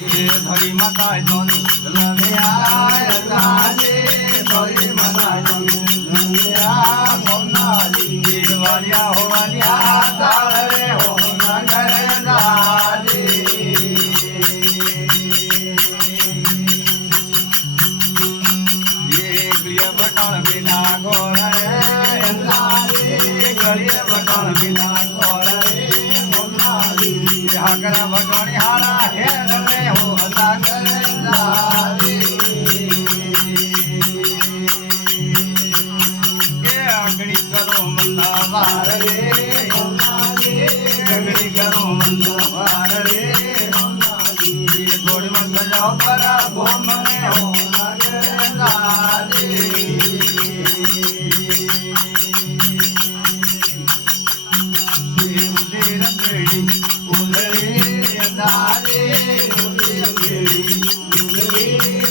ધરી મકાય ધોની લંગિયા લાલે ધરી મકાય ધોની લંગિયા બોમનાલી વાલિયા હો વાલિયા તારે હો નગર દાલી ये गलिया बटन बिना गोरे लाले गलिया बटन बिना गोरे बोमनाली हाकरा बटन हारा हे रे हो नगर दाली अग्नि करो मनवार रे अग्नि करो मनवार रे गोड़ में जाओ परा भूम में हो नगर दाली उदेर पेड़ी उदरे दाली उदेर पेड़ी उदरे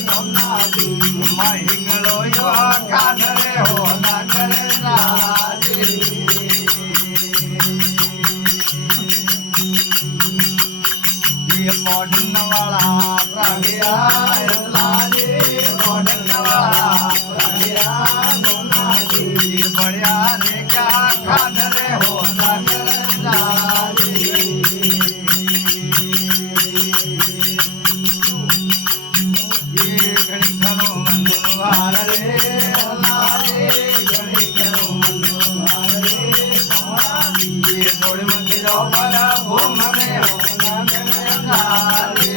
नमनाली महिंगलो यो काधरे हो नगर दाली ये पौधन वाला प्रगया लाले पौधन वाला प्रगया नमनाली बढ़िया रे क्या काधरे हो नगर दाली घड़ी करो मनवार रे लाले घड़ी करो मनवार रे ये गोड़ मत जाओ परा भूम में हो नगर दाली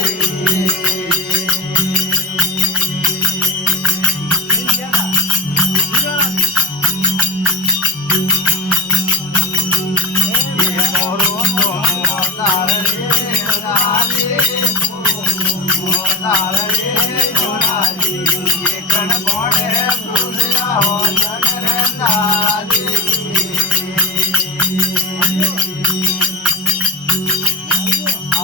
ये मोरो तो मोतार रे लाले मोतार रे मोराली ये कण बोड़े पूजा हो नगर दाली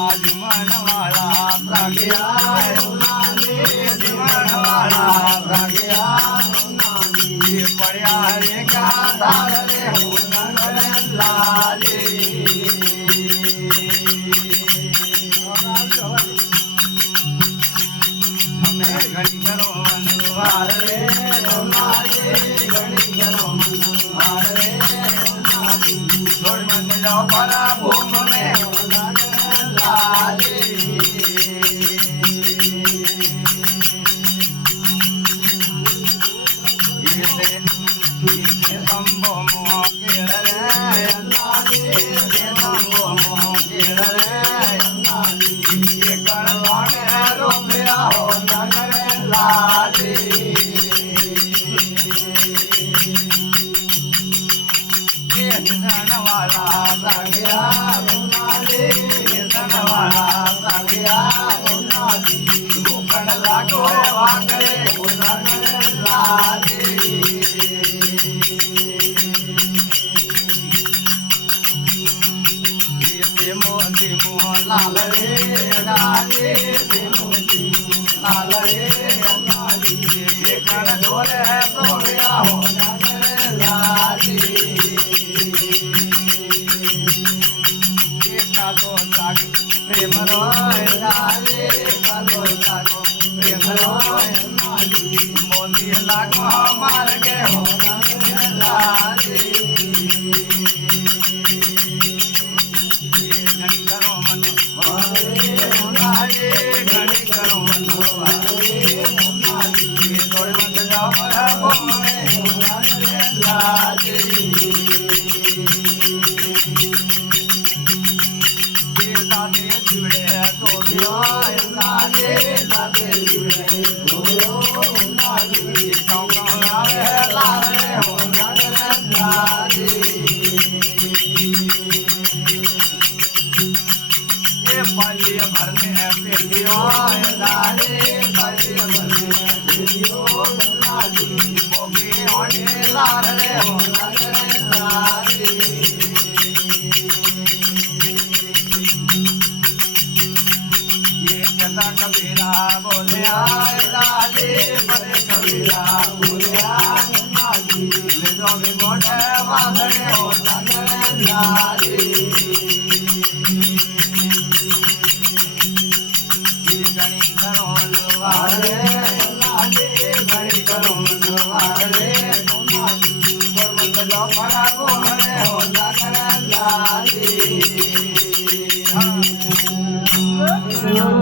आज मन वाला प्रगया लाले मन वाला प्रगया ये पड़िया रे का धार रे हो नगर लाले हमें घड़ी करो मनवार रे लाले घड़ी करो मनवार रे छोड़ मन जाओ परा भूम में हो नगर लाले ये संभो मोह केड़ रे लाले संभो मोह केड़ रे ये गणवाणे रोपया हो नगर लाले ये निधन वाला प्रगया लाले निधन वाला प्रगया लाले भूखण लागो वागरे हो नगर लाले मोती मोह लाल रे लाले मोती लाल रे लाली ये कण डोले प्रोया हो नगर लाली ये कालो जाग प्रेम रोय लाले कालो जागो प्रेम रोय लाली मोती लागो मार के हो नगर लाली घड़ी करो मनवार रे गोड़ मत जाओ परा भूम में हो नगर लाले ये दाते जुड़े तो लाले दाते जुड़े तो लाले गाँव गाँव लाले हो नगर लाले पालिय भरने पेलियो लाले पालिय भरने पेलियो लाले मोगे होने लाले हो नगर लाले ये कहता कबीरा बोले आए लाले बड़े कबीरा बोले आए लाले ले जो भी मोटे वादने हो नगर लाले ઘણી કરો વારે સોનાજી ઘણી કરો વારે સોનાજી પરમત જો પરાગો હરે હોતા કરે લાજી